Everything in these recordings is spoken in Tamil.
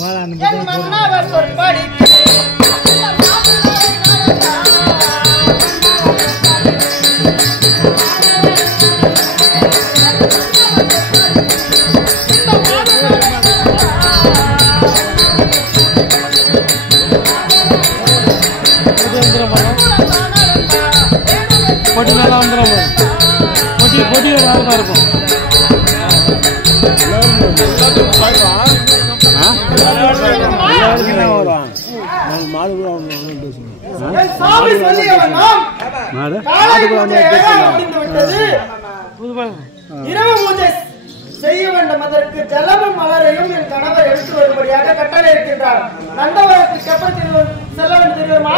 என் மன்னவர் சொற்படி பொடி நல்லா வந்துடும் பொடி நல்லா இருக்கும் இரவு பூஜை செய்ய வேண்டும். அதற்கு ஜலமும் மலரையும் என் கணவர் எடுத்து வரும்படியாக கட்டளை இருக்கின்றார். நந்தவரத்துக்கு எப்ப செல்ல வேண்டும் தெரியுமா?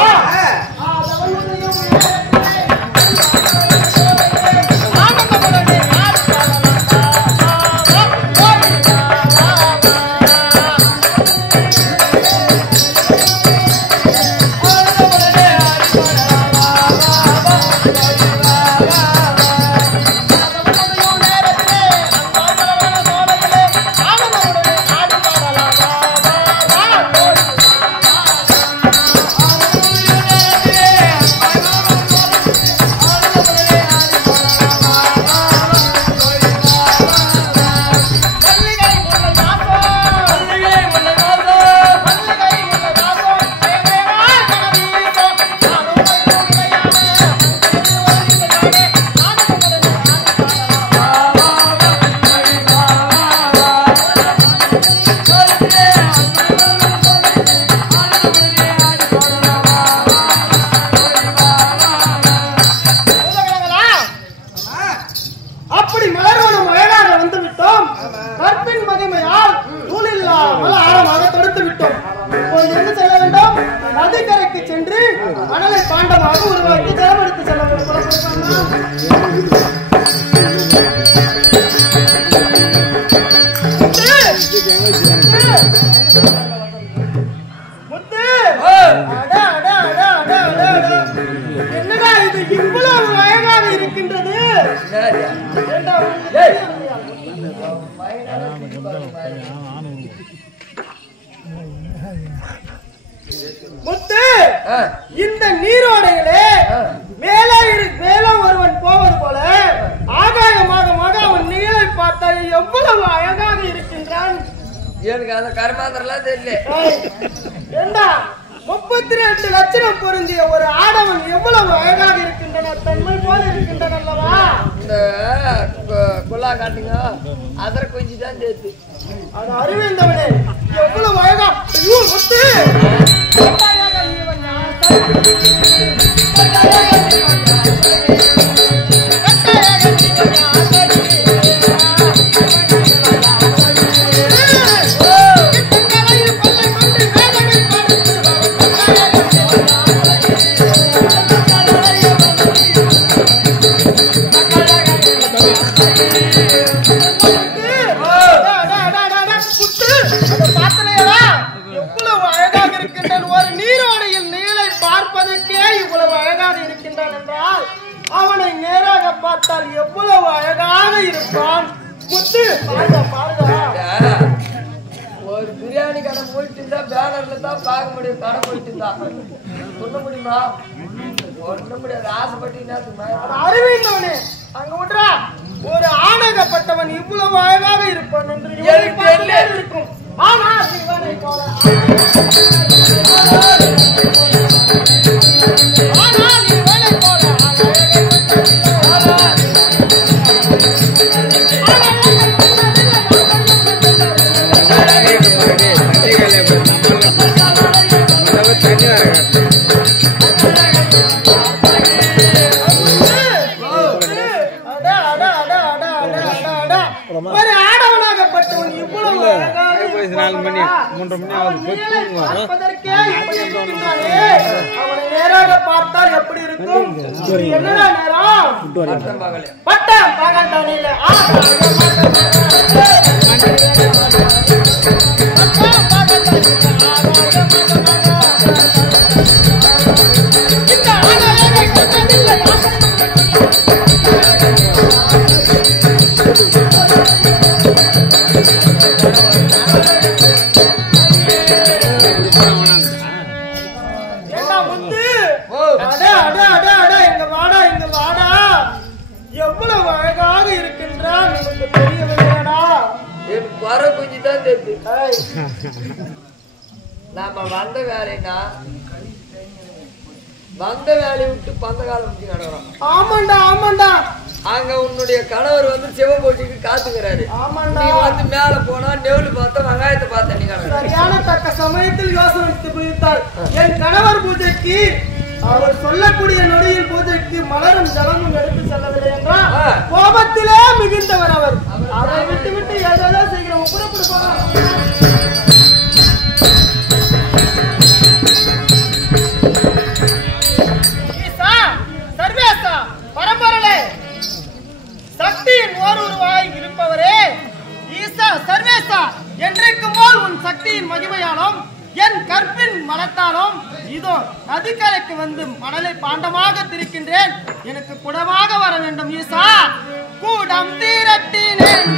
என்னடா இது இவ்வளவு அழகாக இருக்கின்றது? முத்து, இந்த நீரோடையிலே மேலே ஒருவன் போவது போல ஆகாயமாக அவன் நீரை பார்த்தால் எவ்வளவு அழகாக இருக்கின்றான். எனக்கு அந்த கர்மாந்திரலாம் தெரியல. ஏண்டா 32 லட்சம் பொருந்திய ஒரு ஆடவன் எவ்வளவு அழகாக இருக்கின்றன, தன்மை போல இருக்கின்றன அல்லவா? இந்த குல்லா காட்டுங்க அதர கொஞ்சி தான் சேர்த்து அது அறிவிந்தவனே எவ்வளவு அழகா. ஐயோ முத்து, அவனை நேராக பார்த்தால் எவ்வளவு அழகாக இருப்பான். முத்து, ஒரு பிரியாணி கடை போயிட்டு இருந்தா பேனர்ல தான் பார்க்க முடியும். கடை போயிட்டு இருந்தா சொல்ல முடியுமா? ஒண்ணு முடியாது. ஆசைப்பட்டீங்கன்னா அறிவிந்தவனே அங்க விட்றா. ஒரு ஆணகப்பட்டவன் இவ்வளவு அழகாக இருப்பான் என்று இருக்கும். ஆனால் இவனை போல ஒரு ஆடவனாகப்பட்டவன் இவ்வளவு அவனை நேராக பார்த்தால் எப்படி இருக்கும்? என்னடா நேரம்? பட்டம் பகல் தானில நாம வந்த வேலைன்னா வந்த வேலையை விட்டு பந்த காலம் விட்டு கிடக்குறோம். ஆமாண்டா ஆமாண்டா. அங்க உன்னுடைய கணவர் வந்து சிவபூஜைக்கு காத்துக்கிறாரு. ஆமாண்டா. நீ வந்து மேல போனா நெவுளு பார்த்தா வெங்காயத்தை பார்த்த நீ கிடக்குற. சரியான தக்க சமயத்தில் யோசனை புரிவித்தார். என் கணவர் பூஜைக்கு அவர் சொல்லக்கூடிய நொடியில் பூஜைக்கு மலரும் ஜலமும் எடுத்து செல்லவில்லை என்றால் கோபத்திலே மிகுந்தவர் அவர். அதை விட்டு விட்டு ஏதோ செய்கிறோம். புறப்படு போகலாம். சர்வேசா பரம்பரலே சக்தியின் ஓருருவாய் இருப்பவரே ஈசா சர்வேசா, என்றைக்கும் போல் உன் சக்தியின் மகிமையாலும் என் கற்பின் மனத்தாலும் இதோ நதிக்கரைக்கு வந்து மணலை பாண்டமாக திரிக்கின்றேன். எனக்கு குடமாக வர வேண்டும் ஈசா. கூடம் தீரட்டினேன்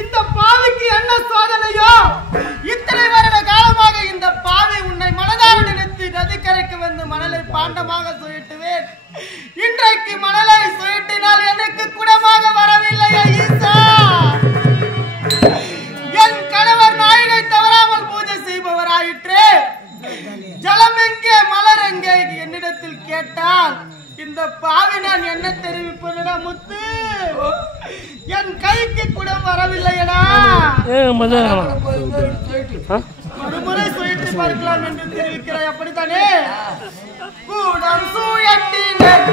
இந்த பாவிக்கு என்ன சோதனையோ? இத்தனை வருட காலமாக இந்த பாவி உன்னை மனதார நினைத்து நதிக்கரைக்கு வந்து மணலை பாண்டமாக சுழட்டுவேன். இன்றைக்கு மணலை சுழட்டினால் எனக்கு குடமாக வரவில்லையா ஈசா? என் கணவர் நாயகை தவறாமல் பூஜை செய்பவராயிற்று. ஜலம் எங்கே மலர் எங்கே என்னிடத்தில் கேட்டால் இந்த பாவி நான் என்ன தெரிவிப்பதா முத்து? என் கைக்கு கூட வரவில்லையடா. மறுமுறை சுழற்றி பார்க்கலாம் என்று தெரிவிக்கிறாய், அப்படித்தானே? கூடம் சுழட்டினேன்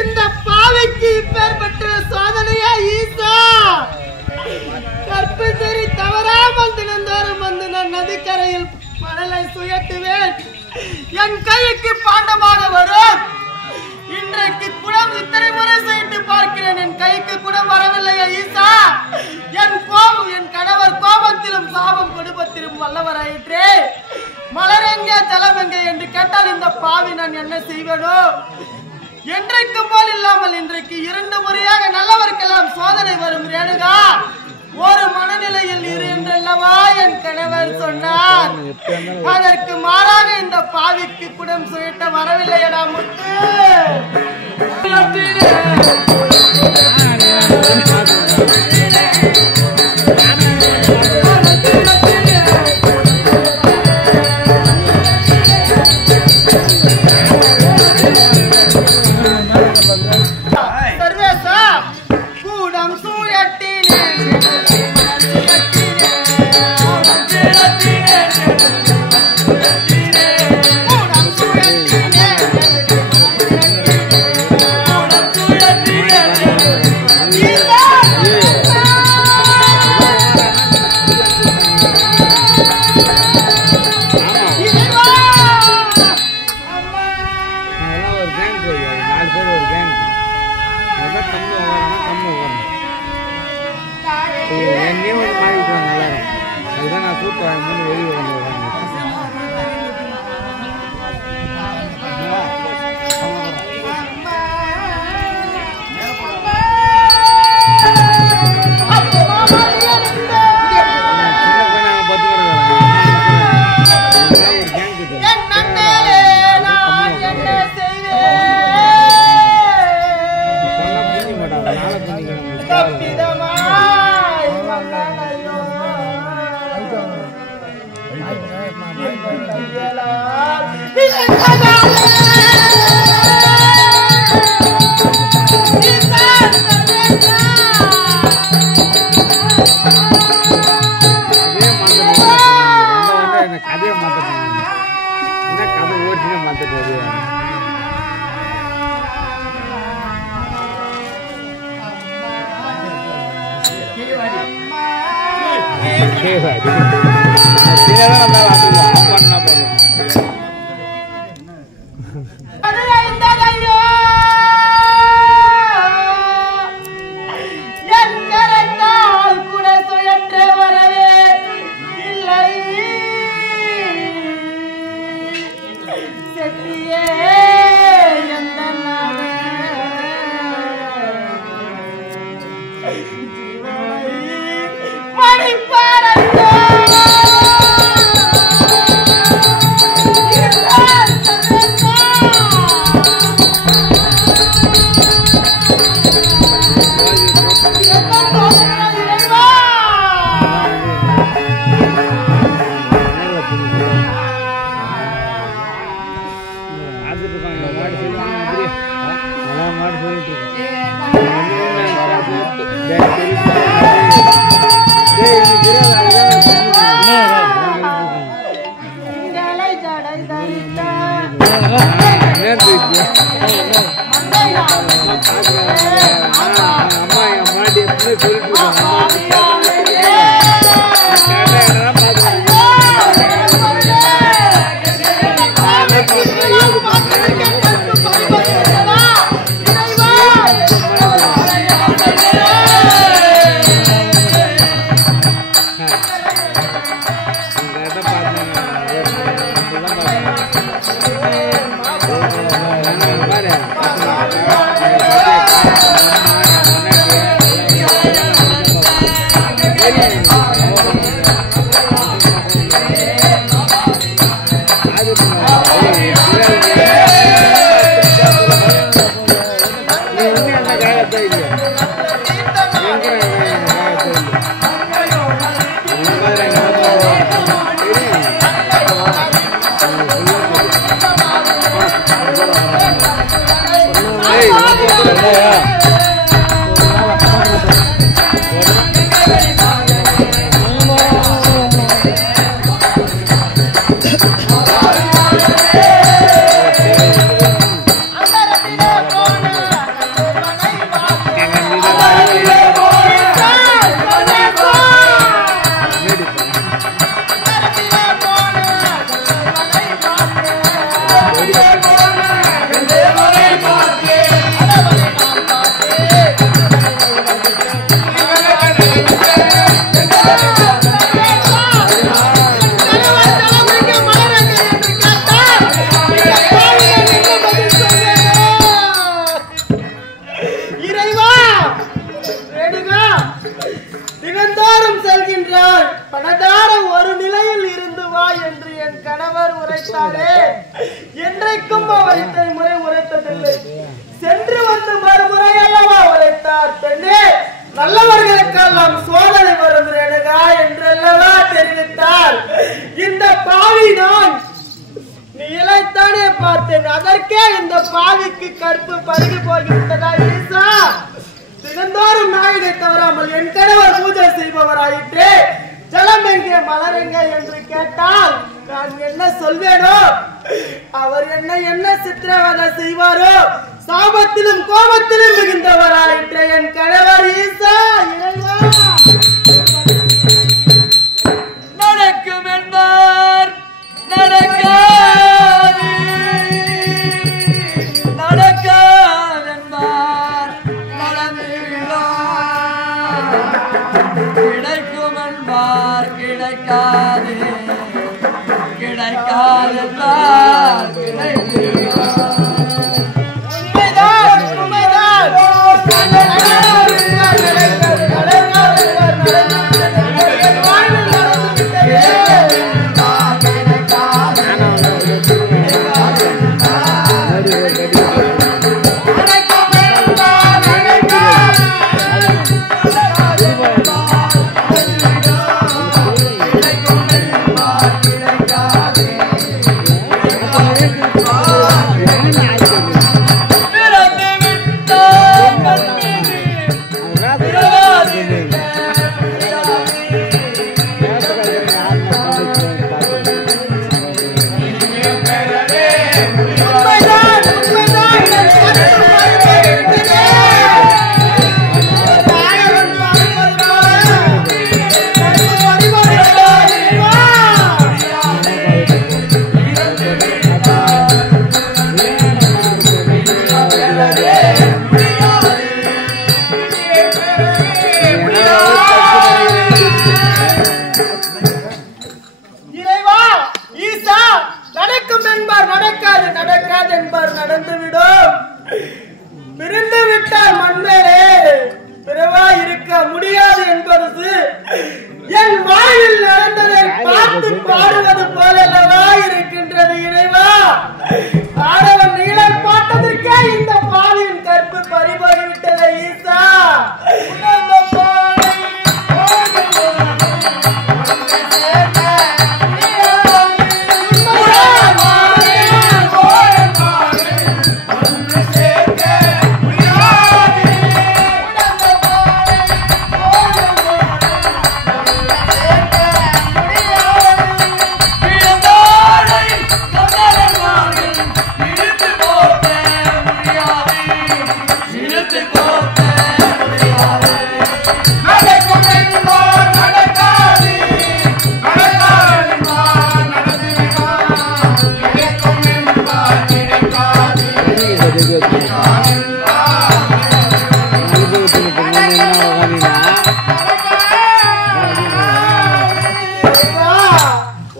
இந்த பாவைக்கு இப்பேற்பட்ட சோதனையா ஈசா? கற்பு சரி தவறாமல் தினந்தோறும் வந்து நான் நதிக்கரையில் மணலை சுழட்டுவேன். என் கைக்கு பாண்டமாக வரும். இன்றைக்கு குடம் இத்தனை முறை சுழட்டி பார்க்கிறேன், என் கைக்கு குடம் வரவில்லையா ஈசா? என் கோபம், என் கணவர் கோபத்திலும் சாபம் கொடுப்பத்திலும் வல்லவராயிற்றே. மலர் எங்கே ஜலம் எங்கே என்று கேட்டால் இந்த பாவி நான் என்ன செய்வேனோ? என்றைக்கும் போல் இல்லாமல் இன்றைக்கு 2 முறையாக நல்லவருக்கெல்லாம் சோதனை வரும் ரேணுகா. ஒரு மனநிலையில் இரு என்றல்லவா என் கணவர் சொன்னார். அதற்கு மாறாக இந்த பாவிக்கு குடம் சுழட்ட வரவில்லையடா முத்து. சர்வேசா கூடம் சுழட்டினேன் கிடைக்காதே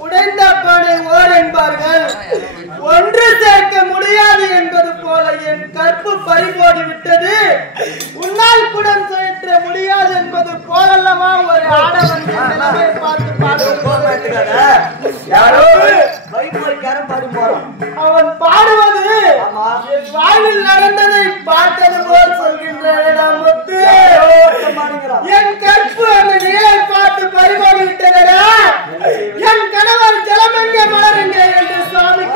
உடைந்த பானை ஓர் என்பார்கள், ஒன்று சேர்க்க முடியாது என்பது போல என் கற்பு பறிபோடி விட்டது. உன்னால் குடம் சுழற்ற முடியாது என்பது போலல்லவா ஒரு ஆடவன் நிலைமை பார்த்து அவன் பாடுவது என் வாழ்வில் நடந்ததை பார்த்தது போல் சொல்கின்றன. என் கற்பு அந்த நிலையை பார்த்து பறிபோடி விட்டதா? என் கணவர் ஜலமெங்க மலருங்க என்று சுவாமி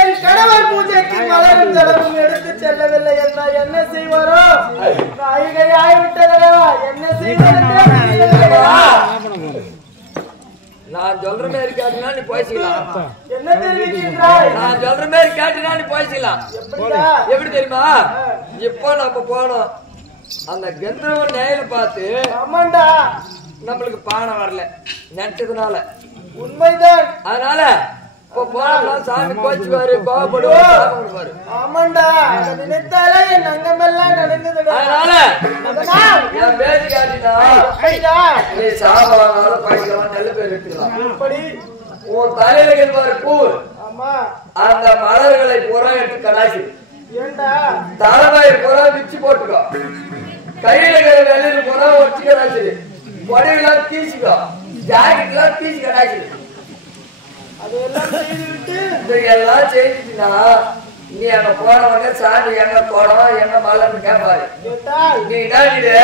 என் கணவர் பூஜைக்கு மலரும் ஜலமும் எடுத்து செல்லவில்லை என்றால் என்ன செய்வாரோ? நாயிகை ஆய்விட்டதா என்ன செய்வார்? நான் சொல்ற மாதிரி கேட்டுனா நீ போய்ச்சிக்கலாம். என்ன தெரிவிக்கின்றாய்? நான் சொல்ற மாதிரி கேட்டுனா நீ போய்ச்சிக்கலாம். எப்படி தெரியுமா? இப்போ நம்ம போனோம் அந்த கந்தர்வன் நேயில பார்த்து, ஆமாண்டா நம்மளுக்கு பானை வரல நினைச்சதுனால. உண்மைதான். அதனால இப்ப போனோம் சாமி போச்சுவாரு, கோவப்படுவாரு. ஆமாண்டா நினைத்தாலே என் அங்கமெல்லாம் நடந்தது. அதனால என் பேசி காட்டினா நீ சாப்பாடு படிக்கலாம், நல்ல பேர் எடுத்துக்கலாம். எப்படி உன் தலையில கேட்பாரு பூ, ஆமா அந்த மலர்களை புறா எடுத்து கடாசி, ஏண்டா தலைமையை புறா விச்சு போட்டுக்கோ, கையில வெள்ளையில புறா ஒட்டி கடாசி, கொடையெல்லாம் தீசிக்கோ, ஜாக்கெட் எல்லாம் தீசி கடாசி. அதெல்லாம் செய்துவிட்டு இதெல்லாம் செய்துச்சுன்னா நீ அங்க போனவங்க சாமி எங்க போனோம் என்ன மலர்னு கேட்பாரு. நீ தாண்டிடு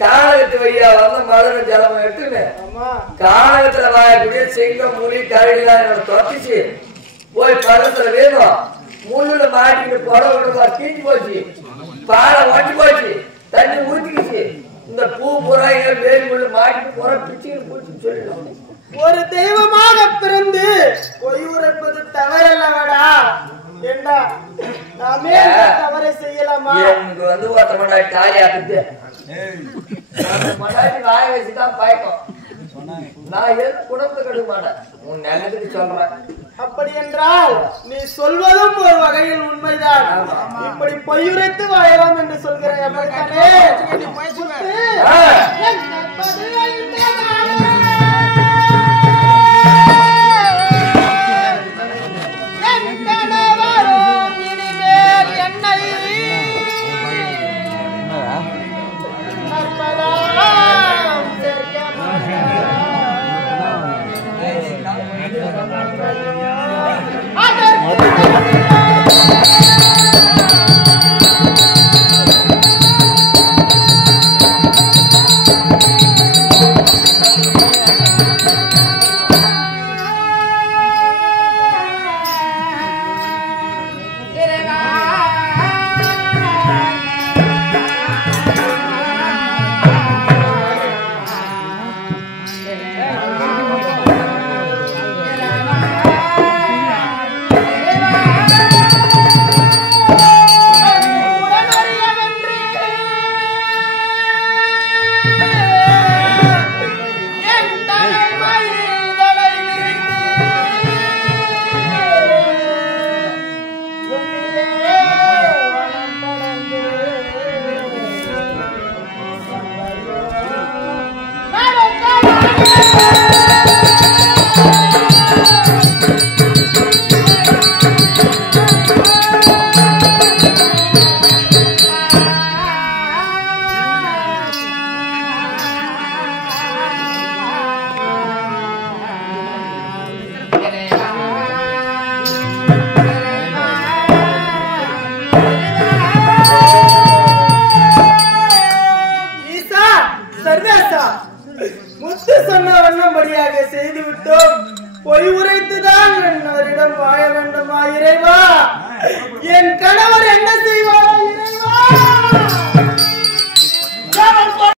கானகத்து வையா வந்து மலர் ஜலம் எடுத்துன்னு கானகத்துல வாயக்கூடிய சிங்கம் முனி கரடிலாம் என்னோட தொட்டிச்சு போய் பழத்துல வேணும் முள்ளுல மாட்டிட்டு புடவை தீஞ்சு போச்சு, பாலை ஒட்டி போச்சு, தண்ணி ஊத்திக்கிச்சு, இந்த பூ புறா வேலி முள்ளு மாட்டிட்டு புற பிச்சுன்னு போச்சுன்னு சொல்லிடலாம். ஒரு தெய்வமாக பிறந்து பொய் உரைப்பது தவறல்லவடா. ஏண்டா நாமே தவறை செய்யலாமா? எனக்கு வந்து ஒருத்த மண்டாடி தாலி ஆக்குது, மண்டாடி வாய வச்சுதான் பயக்கம். நான் எது குடும்பத்தை கெடுக்க மாட்டேன், உன் நிலத்துக்கு சொல்றேன். அப்படி என்றால் நீ சொல்வதும் ஒரு வகையில் உண்மைதான். இப்படி பொய்யுரைத்து வாழலாம் என்று சொல்கிறேன். அப்படித்தானே? வேண்டாம். முத்து சொன்ன வண்ணம்படியாக செய்து விட்டோம். பொய் உரைத்துதான் அவரிடம் வாழ வேண்டுமா இறைவா? என் கணவரை